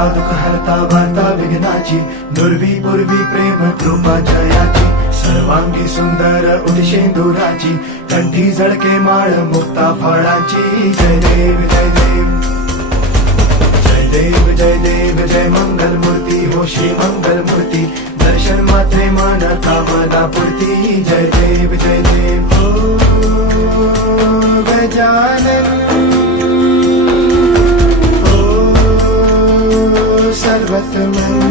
हरता दुःख हरता वार्ता विघ्नाची, नुर्वी पूर्वी प्रेम कृपा जयाची, सर्वांगी सुंदर उदिशेंदुराची, कंठी झळके माळ मुक्ता फळाची. जय देव जय देव जय देव जय देव जय मंगल मूर्ती हो श्री मंगल मूर्ती, दर्शन मात्रे मन कामना पूर्ती. जय देव जय देव हो गजानन सर्वतमन